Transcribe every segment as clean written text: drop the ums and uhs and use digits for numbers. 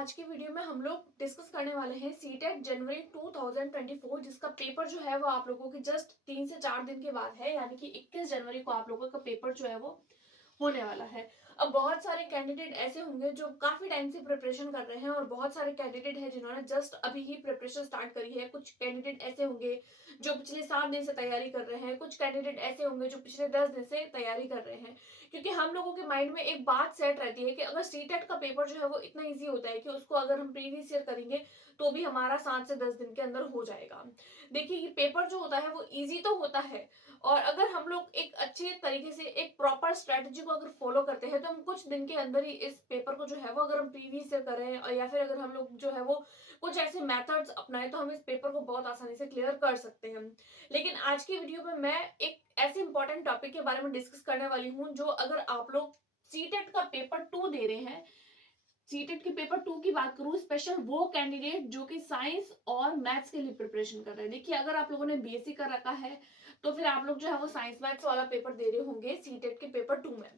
आज की वीडियो में हम लोग डिस्कस करने वाले हैं सीटेट जनवरी 2024 जिसका पेपर जो है वो आप लोगों की जस्ट 3 से 4 दिन के बाद है, यानी कि 21 जनवरी को आप लोगों का पेपर जो है वो होने वाला है। अब बहुत सारे कैंडिडेट ऐसे होंगे जो काफी टाइम से प्रिपरेशन कर रहे हैं और बहुत सारे कैंडिडेट हैं जिन्होंने जस्ट अभी ही प्रिपरेशन स्टार्ट करी है। कुछ कैंडिडेट ऐसे होंगे जो पिछले 7 दिन से तैयारी कर रहे हैं, कुछ कैंडिडेट ऐसे होंगे जो पिछले 10 दिन से तैयारी कर रहे हैं। क्योंकि हम लोगों के माइंड में एक बात सेट रहती है कि अगर सीटेट का पेपर जो है वो इतना ईजी होता है कि उसको अगर हम प्रीवियस ईयर करेंगे तो भी हमारा 7 से 10 दिन के अंदर हो जाएगा। देखिए, ये पेपर जो होता है वो ईजी तो होता है, और अगर हम लोग एक अच्छे तरीके से एक प्रॉपर स्ट्रेटजी को अगर फॉलो करते हैं तो हम कुछ दिन के अंदर ही इस पेपर को जो है वो अगर हम प्रीवियस ईयर करें और या फिर अगर हम लोग जो है वो कुछ ऐसे मेथड्स अपनाएं तो हम इस पेपर को बहुत आसानी से क्लियर कर सकते हैं। लेकिन आज की वीडियो में मैं एक ऐसे इंपॉर्टेंट टॉपिक के बारे में डिस्कस करने वाली हूँ जो अगर आप लोग सीटेट का पेपर 2 दे रहे हैं, सीटेट के पेपर 2 की बात करूं, स्पेशल वो कैंडिडेट जो कि साइंस और मैथ्स के लिए प्रिपरेशन कर रहे हैं। देखिए, अगर आप लोगों ने बीएससी कर रखा है तो फिर आप लोग जो है वो साइंस मैथ्स वाला पेपर दे रहे होंगे सीटेट के पेपर 2 में।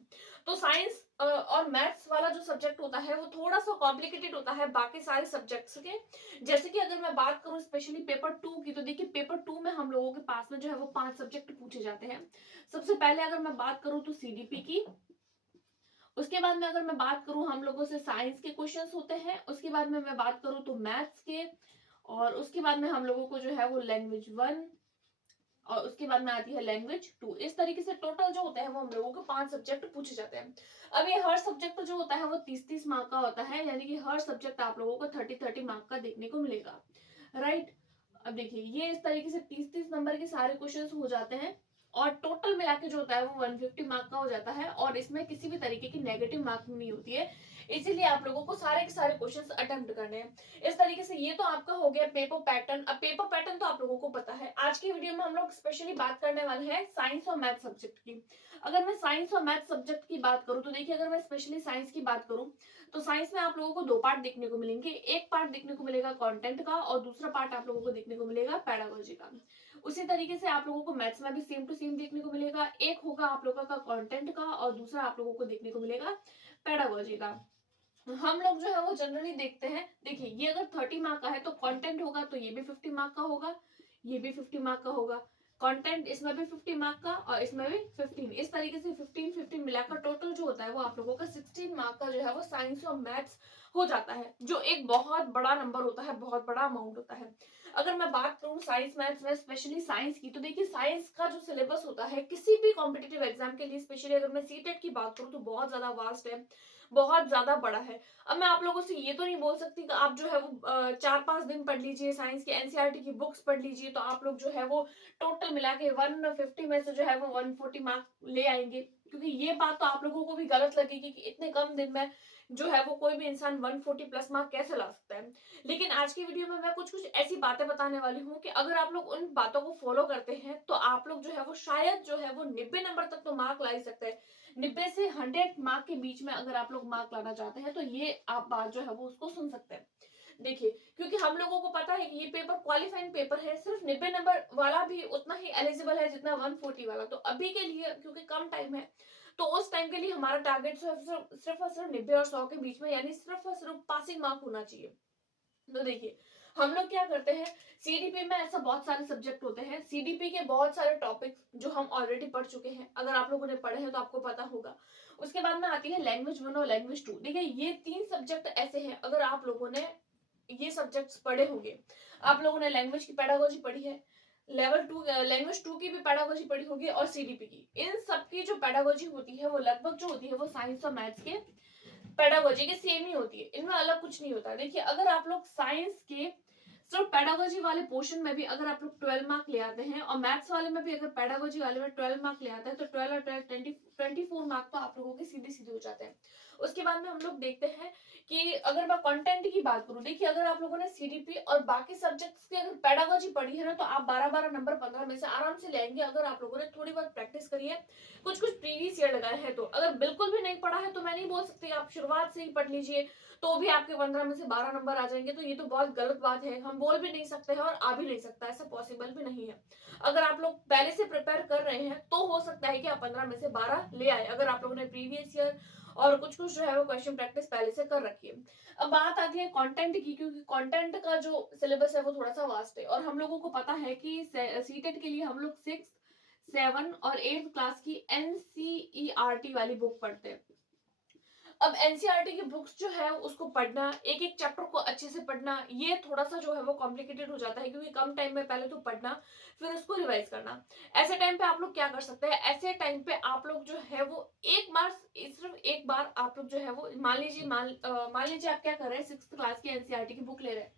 तो साइंस और मैथ्स वाला जो सब्जेक्ट होता है वो थोड़ा सा कॉम्प्लिकेटेड होता है बाकी सारे सब्जेक्ट्स के। जैसे कि अगर मैं बात करूं स्पेशली पेपर 2 की, तो देखिए पेपर 2 में हम लोगों के पास में जो है वो 5 सब्जेक्ट पूछे जाते हैं। सबसे पहले अगर मैं बात करूं तो सीडीपी की, उसके बाद में अगर मैं बात करूं हम लोगों से साइंस के क्वेश्चंस होते हैं, उसके बाद में मैं बात करूं तो मैथ्स के, और उसके बाद में हम लोगों को जो है वो लैंग्वेज 1, और उसके बाद में आती है लैंग्वेज 2। इस तरीके से टोटल जो होता है वो हम लोगों को 5 सब्जेक्ट पूछे जाते हैं। अब ये हर सब्जेक्ट जो होता है वो 30-30 मार्क का होता है, यानी कि हर सब्जेक्ट आप लोगों को 30-30 मार्क का देखने को मिलेगा, राइट। अब देखिए, ये इस तरीके से 30-30 नंबर के सारे क्वेश्चंस हो जाते हैं और टोटल मिला के जो होता है वो 150 मार्क का हो जाता है, और इसमें किसी भी तरीके की नेगेटिव मार्किंग नहीं होती है। इसीलिए आप लोगों को सारे के सारे क्वेश्चंस अटेम्प्ट करने हैं। इस तरीके से ये तो आपका हो गया पेपर पैटर्न। अब पेपर पैटर्न तो आप लोगों को पता है। आज की वीडियो में हम लोग स्पेशली बात करने वाले हैं साइंस और मैथ सब्जेक्ट की। अगर मैं साइंस और मैथ सब्जेक्ट की बात करूं तो देखिए, अगर मैं स्पेशली साइंस की बात करूं तो साइंस में आप लोगों को 2 पार्ट देखने को मिलेंगे। एक पार्ट देखने को मिलेगा कंटेंट का और दूसरा पार्ट आप लोगों को देखने को मिलेगा पेडागोजी का। उसी तरीके से आप लोगों को मैथ्स में भी सेम टू सेम देखने को मिलेगा। एक होगा आप लोगों का कंटेंट का और दूसरा आप लोगों को देखने को मिलेगा पेडागोजी का। हम लोग जो है वो जनरली देखते हैं, देखिए ये अगर 30 मार्क का है तो कंटेंट होगा तो ये भी 50 मार्क का होगा, ये भी 50 मार्क का होगा। कंटेंट इसमें भी 50 मार्क का और इसमें भी 15। इस तरीके से 15-15 मिलाकर टोटल जो होता है वो आप लोगों का 16 मार्क का जो है वो साइंस और मैथ्स हो जाता है, जो एक बहुत बड़ा नंबर होता है, बहुत बड़ा अमाउंट होता है। अगर मैं बात करूं साइंस मैथ्स में स्पेशली साइंस की, तो देखिए साइंस का जो सिलेबस होता है किसी भी कॉम्पिटेटिव एग्जाम के लिए, स्पेशली अगर मैं सीटेट की बात करूं तो बहुत ज्यादा वास्ट है, बहुत ज्यादा बड़ा है। अब मैं आप लोगों से ये तो नहीं बोल सकती कि आप जो है वो 4-5 दिन पढ़ लीजिए, साइंस की एनसीईआरटी की बुक्स पढ़ लीजिए तो आप लोग जो है वो टोटल मिला के 150 में से जो है वो 140 मार्क ले आएंगे, क्योंकि ये बात तो आप लोगों को भी गलत लगेगी कि इतने कम दिन में जो है वो कोई भी इंसान 140 प्लस मार्क कैसे ला सकता है। लेकिन आज की वीडियो में मैं कुछ कुछ ऐसी बातें बताने वाली हूँ कि अगर आप लोग उन बातों को फॉलो करते हैं तो आप लोग जो है वो शायद जो है वो 90 नंबर तक तो मार्क ला ही सकते हैं। 90 से 100 मार्क के बीच में अगर आप लोग मार्क लाना चाहते हैं तो ये आप बात जो है वो उसको सुन सकते हैं। देखिए, क्योंकि हम लोगों को पता है कि ये पेपर क्वालिफाइंग पेपर है, सिर्फ 90 नंबर वाला भी उतना ही एलिजिबल है जितना 140 वाला। तो अभी के लिए क्योंकि कम टाइम है तो उस टाइम के लिए हमारा टारगेट सिर्फ और सिर्फ 90 और 100 के बीच में, यानी सिर्फ और सिर्फ पासिंग मार्क होना चाहिए। तो देखिए, हम लोग क्या करते हैं, सीडीपी में ऐसा बहुत सारे सब्जेक्ट होते हैं, सीडीपी के बहुत सारे टॉपिक्स जो हम ऑलरेडी पढ़ चुके हैं, अगर आप लोगों ने पढ़े हैं तो आपको पता होगा। उसके बाद में आती है लैंग्वेज 1 और लैंग्वेज 2। देखिए, ये 3 सब्जेक्ट ऐसे हैं, अगर आप लोगों ने ये सब्जेक्ट्स पढ़े होंगे, आप लोगों ने लैंग्वेज की पेडागोजी पढ़ी है, लेवल 2 लैंग्वेज 2 की भी पेडागोजी पढ़ी होगी और सीडीपी की, इन सब की जो पेडागोजी होती है वो लगभग जो होती है वो साइंस और मैथ्स के पेडागोजी की सेम ही होती है, इनमें अलग कुछ नहीं होता है। देखिए, अगर आप लोग साइंस के सिर्फ पेडागोजी वाले पोर्शन में भी अगर आप लोग 12 मार्क ले आते हैं और मैथ्स वाले में भी अगर पेडागोजी वाले में 12 मार्क ले आते हैं तो 12 और 12 24 मार्क तो आप लोगों के सीधे सीधे हो जाते हैं। उसके बाद में हम लोग देखते हैं कि अगर मैं कंटेंट की बात करूं, देखिए अगर आप लोगों ने सीडीपी और बाकी सब्जेक्ट्स की अगर पेडागोजी पढ़ी है ना तो आप 12-12 नंबर 15 में से आराम से लेंगे, अगर आप लोगों ने थोड़ी बहुत प्रैक्टिस करी है, कुछ कुछ प्रीवियस ईयर लगाए हैं। तो अगर बिल्कुल भी नहीं पढ़ा है तो मैं नहीं बोल सकती आप शुरुआत से ही पढ़ लीजिए तो भी आपके 15 में से 12 नंबर आ जाएंगे, तो ये तो बहुत गलत बात है, हम बोल भी नहीं सकते हैं और आ भी नहीं सकता, ऐसा पॉसिबल भी नहीं है। अगर आप लोग पहले से प्रिपेयर कर रहे हैं तो हो सकता है कि आप 15 में से 12 ले आए, अगर आप लोगों ने प्रीवियस ईयर और कुछ कुछ जो है वो क्वेश्चन प्रैक्टिस पहले से कर रखी है। अब बात आती है कंटेंट की, क्योंकि कंटेंट का जो सिलेबस है वो थोड़ा सा वास्ट है, और हम लोगों को पता है कि सीटेट के लिए हम लोग 6, 7 और 8th क्लास की एनसीईआरटी वाली बुक पढ़ते हैं। अब एनसीईआरटी की बुक्स जो है उसको पढ़ना, एक एक चैप्टर को अच्छे से पढ़ना, ये थोड़ा सा जो है वो कॉम्प्लिकेटेड हो जाता है, क्योंकि कम टाइम में पहले तो पढ़ना, फिर उसको रिवाइज करना। ऐसे टाइम पे आप लोग क्या कर सकते हैं, ऐसे टाइम पे आप लोग जो है वो एक बार, सिर्फ एक बार आप लोग जो है वो मान लीजिए आप क्या कर रहे हैं, 6th क्लास की एनसीईआरटी की बुक ले रहे हैं,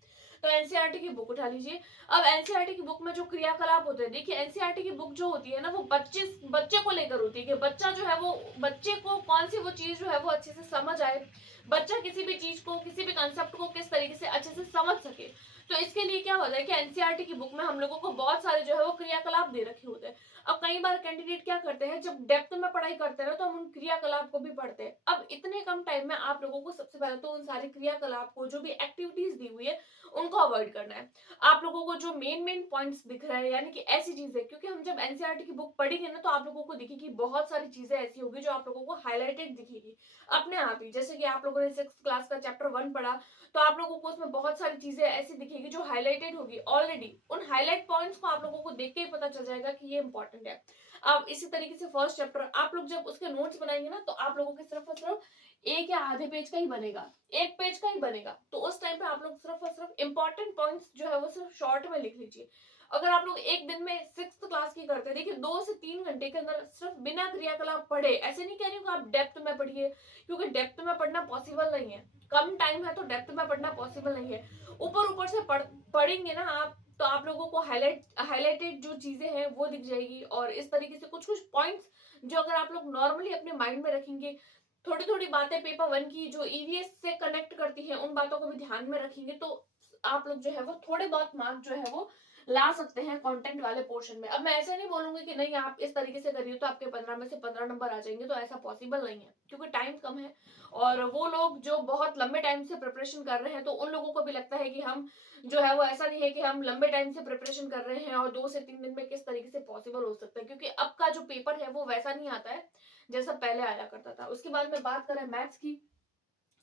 तो एनसीईआरटी की बुक उठा लीजिए। अब एनसीईआरटी की बुक में जो क्रियाकलाप होते हैं, देखिए एनसीईआरटी की बुक जो होती है ना, वो बच्चे को लेकर होती है, कि बच्चा जो है वो, बच्चे को कौन सी वो चीज जो है वो अच्छे से समझ आए, बच्चा किसी भी चीज को, किसी भी कंसेप्ट को किस तरीके से अच्छे से समझ सके। तो इसके लिए क्या होता है कि एनसीईआरटी की बुक में हम लोगों को बहुत सारे जो है वो क्रियाकलाप दे रखे होते हैं। अब कई बार कैंडिडेट क्या करते हैं, जब डेप्थ में पढ़ाई करते हैं ना, तो हम उन क्रियाकलाप को भी पढ़ते हैं। अब इतने कम टाइम में आप लोगों को सबसे पहले तो उन सारे क्रियाकलाप को, जो भी एक्टिविटीज दी हुई है, उनको अवॉइड करना है। आप लोगों को जो मेन पॉइंट्स दिख रहे हैं, यानी कि ऐसी चीजें, क्योंकि हम जब एनसीईआरटी की बुक पढ़ेंगे ना, तो आप लोगों को दिखेगी बहुत सारी चीजें ऐसी होगी जो आप लोगों को हाईलाइटेड दिखेगी अपने आप ही। जैसे कि आप लोगों ने 6th क्लास का चैप्टर 1 पढ़ा, तो आप लोगों को उसमें बहुत सारी चीजें ऐसी दिखेगी जो हाईलाइटेड होगी ऑलरेडी। उन हाईलाइट पॉइंट्स को आप लोगों को देख के ही पता चल जाएगा कि ये इंपॉर्टेंट है। अब इसी तरीके से फर्स्ट चैप्टर आप लोग जब उसके नोट्स बनाएंगे ना, तो आप लोगों के सिर्फ और सिर्फ एक या आधे पेज का ही बनेगा, एक पेज का ही बनेगा। तो उस टाइम पे आप लोग सिर्फ और सिर्फ इंपॉर्टेंट पॉइंट्स जो है वो सिर्फ शॉर्ट में लिख लीजिए। अगर आप लोग एक दिन में 6th क्लास की करते हैं, देखिए 2 से 3 घंटे के अंदर सिर्फ बिना क्रियाकलाप पढ़े, ऐसे नहीं कह रही हूँ आप डेप्थ में पढ़िए, क्योंकि डेप्थ में पढ़ना पॉसिबल नहीं है, कम टाइम है तो डेप्थ में पढ़ना पॉसिबल नहीं है। ऊपर ऊपर से पढ़ेंगे ना आप, तो आप लोगों को हाईलाइटेड जो चीजें हैं वो दिख जाएगी। और इस तरीके से कुछ कुछ पॉइंट्स जो अगर आप लोग नॉर्मली अपने माइंड में रखेंगे, थोड़ी थोड़ी बातें पेपर 1 की जो ईवीएस से कनेक्ट करती है, उन बातों को भी ध्यान में रखेंगे, तो आप लोग जो है वो थोड़े बहुत मार्क जो है वो ला सकते हैं कंटेंट वाले पोर्शन में। अब मैं ऐसे नहीं बोलूंगी कि नहीं आप इस तरीके से करिए तो आपके 15 में से 15 नंबर आ जाएंगे, तो ऐसा पॉसिबल नहीं है, क्योंकि टाइम कम है। और वो लोग जो बहुत लंबे टाइम से प्रिपरेशन कर रहे हैं, तो उन लोगों को भी लगता है कि हम जो है वो, ऐसा नहीं है कि हम लंबे टाइम से प्रिपरेशन कर रहे हैं और 2 से 3 दिन में किस तरीके से पॉसिबल हो सकता है, क्योंकि अब का जो पेपर है वो वैसा नहीं आता है जैसा पहले आया करता था। उसके बाद में बात करें मैथ्स की,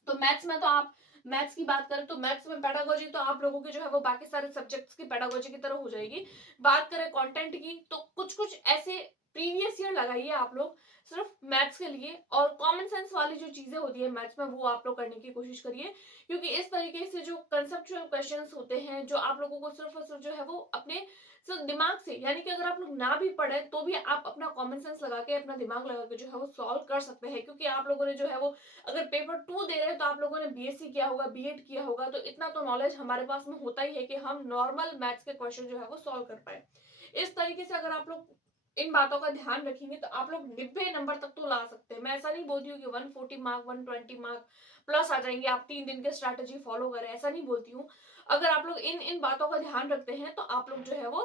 तो मैथ्स में तो आप, मैथ्स की बात करें तो मैथ्स में पेडागोजी तो आप लोगों की जो है वो बाकी सारे सब्जेक्ट्स की पेडागोजी की तरह हो जाएगी। बात करें कंटेंट की, तो कुछ कुछ ऐसे प्रीवियस ईयर लगाइए आप लोग सिर्फ मैथ्स के लिए, और कॉमन सेंस वाली जो चीजें होती है मैथ्स में वो आप लोग करने की कोशिश करिए, क्योंकि इस तरीके से जो कंसेप्चुअल क्वेश्चंस होते हैं, जो आप लोगों को सिर्फ और सिर्फ जो है वो अपने सिर्फ दिमाग से, यानी कि अगर आप लोग ना भी पढ़े तो भी आप अपना कॉमन सेंस लगा के, अपना दिमाग लगा के जो है वो सॉल्व कर सकते हैं, क्योंकि आप लोगों ने जो है वो, अगर पेपर 2 दे रहे हैं तो आप लोगों ने बीएससी किया होगा, बीएड किया होगा, तो इतना तो नॉलेज हमारे पास में होता ही है कि हम नॉर्मल मैथ्स के क्वेश्चन जो है वो सॉल्व कर पाए। इस तरीके से अगर आप लोग इन बातों का ध्यान रखेंगे, तो आप लोग 90 नंबर तक तो ला सकते हैं। मैं ऐसा नहीं बोलती हूँ कि 140 मार्क 120 मार्क प्लस आ जाएंगे, आप 3 दिन के स्ट्रैटेजी फॉलो करें, ऐसा नहीं बोलती हूँ। अगर आप लोग इन इन बातों का ध्यान रखते हैं, तो आप लोग जो है वो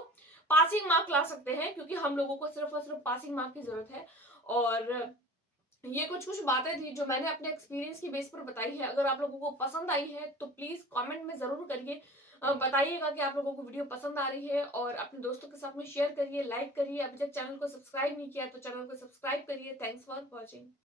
पासिंग मार्क ला सकते हैं, क्योंकि हम लोगों को सिर्फ और सिर्फ पासिंग मार्क की जरूरत है। और ये कुछ कुछ बातें थी जो मैंने अपने एक्सपीरियंस की बेस पर बताई है। अगर आप लोगों को पसंद आई है तो प्लीज कमेंट में जरूर करिए, बताइएगा कि आप लोगों को वीडियो पसंद आ रही है, और अपने दोस्तों के साथ में शेयर करिए, लाइक करिए। अभी तक चैनल को सब्सक्राइब नहीं किया तो चैनल को सब्सक्राइब करिए। Thanks for watching.